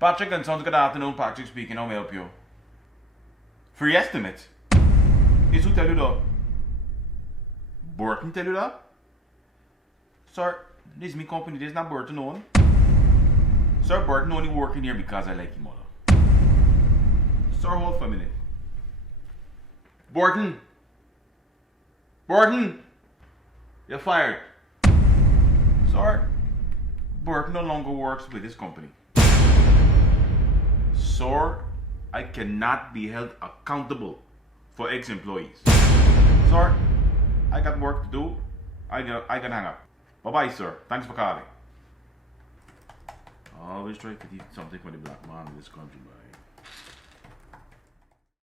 Patrick and Sons, good afternoon. Patrick speaking. How may I help you? Free estimate. Is who tell you that? Burton tell you that? Sir, this is my company. This is not Burton only. Sir, Burton only working here because I like him mother. Sir, hold for a minute. Burton. Burton. You're fired. Sir, Burton no longer works with this company. Sir, I cannot be held accountable for ex-employees. Sir, I got work to do. I can hang up. Bye-bye, sir. Thanks for calling. I always try to teach something for the black man in this country, boy.